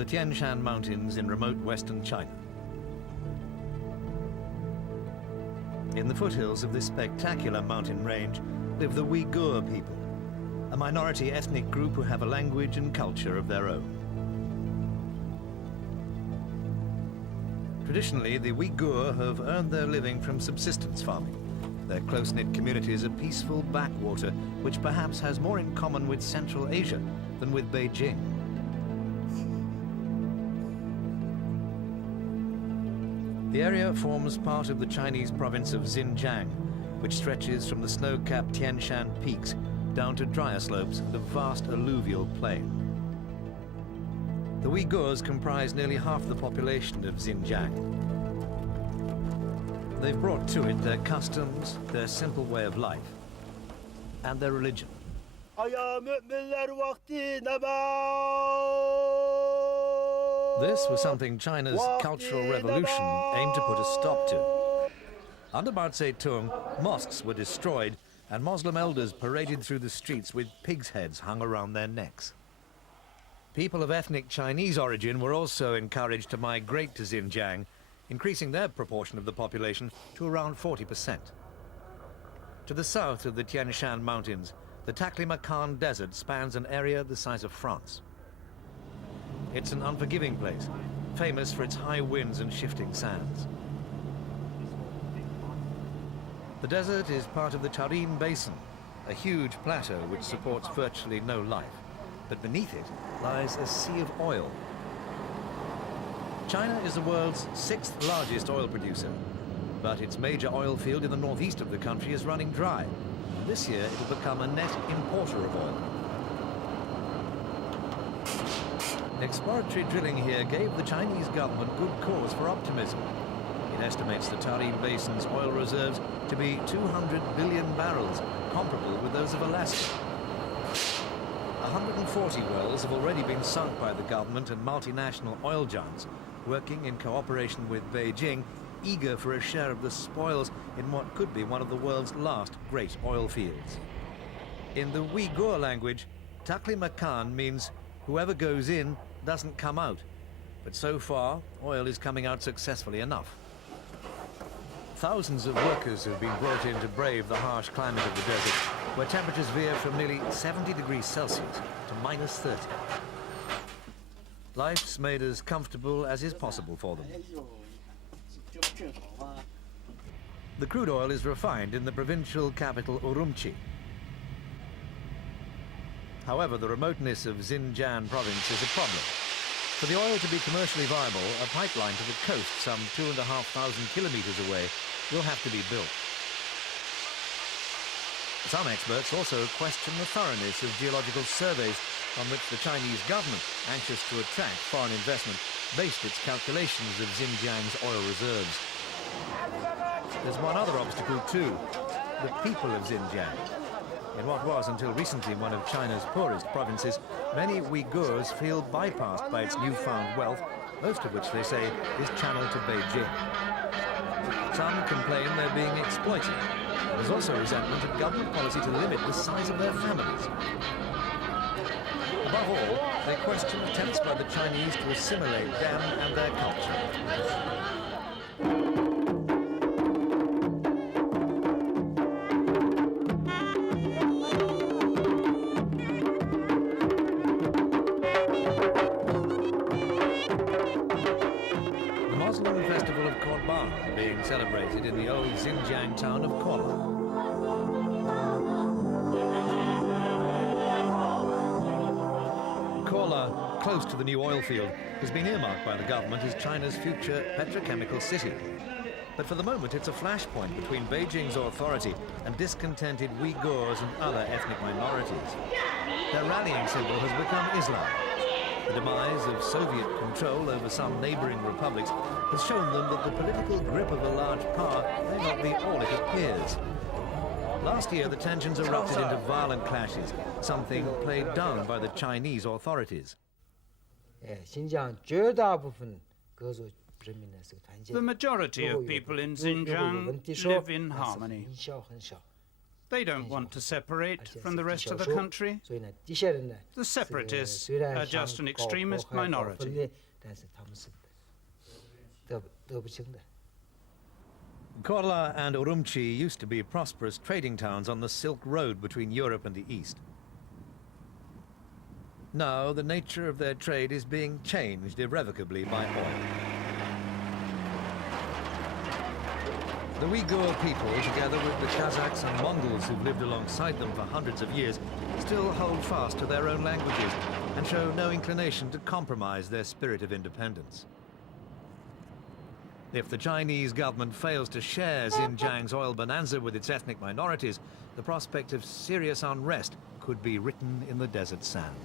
the Tian Shan Mountains in remote western China. In the foothills of this spectacular mountain range live the Uyghur people, a minority ethnic group who have a language and culture of their own. Traditionally, the Uyghur have earned their living from subsistence farming. Their close-knit community is a peaceful backwater, which perhaps has more in common with Central Asia than with Beijing. The area forms part of the Chinese province of Xinjiang, which stretches from the snow-capped Tian Shan peaks down to drier slopes and a vast alluvial plain. The Uyghurs comprise nearly half the population of Xinjiang. They've brought to it their customs, their simple way of life, and their religion. This was something China's Cultural Revolution aimed to put a stop to. Under Mao Zedong, mosques were destroyed and Muslim elders paraded through the streets with pigs' heads hung around their necks. People of ethnic Chinese origin were also encouraged to migrate to Xinjiang, increasing their proportion of the population to around 40%. To the south of the Tian Shan Mountains, the Taklamakan Desert spans an area the size of France. It's an unforgiving place, famous for its high winds and shifting sands. The desert is part of the Tarim Basin, a huge plateau which supports virtually no life. But beneath it lies a sea of oil. China is the world's 6th largest oil producer, but its major oil field in the northeast of the country is running dry. And this year it will become a net importer of oil. Exploratory drilling here gave the Chinese government good cause for optimism. It estimates the Tarim Basin's oil reserves to be 200 billion barrels, comparable with those of Alaska. 140 wells have already been sunk by the government and multinational oil giants, working in cooperation with Beijing, eager for a share of the spoils in what could be one of the world's last great oil fields. In the Uyghur language, Taklamakan means whoever goes in doesn't come out. But so far, oil is coming out successfully enough. Thousands of workers have been brought in to brave the harsh climate of the desert, where temperatures veer from nearly 70 degrees Celsius to minus 30. Life's made as comfortable as is possible for them. The crude oil is refined in the provincial capital Urumqi. However, the remoteness of Xinjiang province is a problem. For the oil to be commercially viable, a pipeline to the coast some 2,500 kilometers away will have to be built. Some experts also question the thoroughness of geological surveys on which the Chinese government, anxious to attract foreign investment, based its calculations of Xinjiang's oil reserves. There's one other obstacle too, the people of Xinjiang. In what was until recently one of China's poorest provinces, many Uyghurs feel bypassed by its newfound wealth, most of which they say is channeled to Beijing. Some complain they're being exploited. There's also resentment at government policy to limit the size of their families. Above all, they question attempts by the Chinese to assimilate them and their culture. The Moslem festival of Qurban being celebrated in the old Xinjiang town of Kola. Kola, close to the new oil field, has been earmarked by the government as China's future petrochemical city. But for the moment, it's a flashpoint between Beijing's authority and discontented Uyghurs and other ethnic minorities. Their rallying symbol has become Islam. The demise of Soviet control over some neighboring republics has shown them that the political grip of a large power may not be all it appears. Last year, the tensions erupted into violent clashes, something played down by the Chinese authorities. The majority of people in Xinjiang live in harmony. They don't want to separate from the rest of the country. The separatists are just an extremist minority. Korla and Urumqi used to be prosperous trading towns on the Silk Road between Europe and the East. Now, the nature of their trade is being changed irrevocably by oil. The Uyghur people, together with the Kazakhs and Mongols who've lived alongside them for hundreds of years, still hold fast to their own languages and show no inclination to compromise their spirit of independence. If the Chinese government fails to share Xinjiang's oil bonanza with its ethnic minorities, the prospect of serious unrest could be written in the desert sand.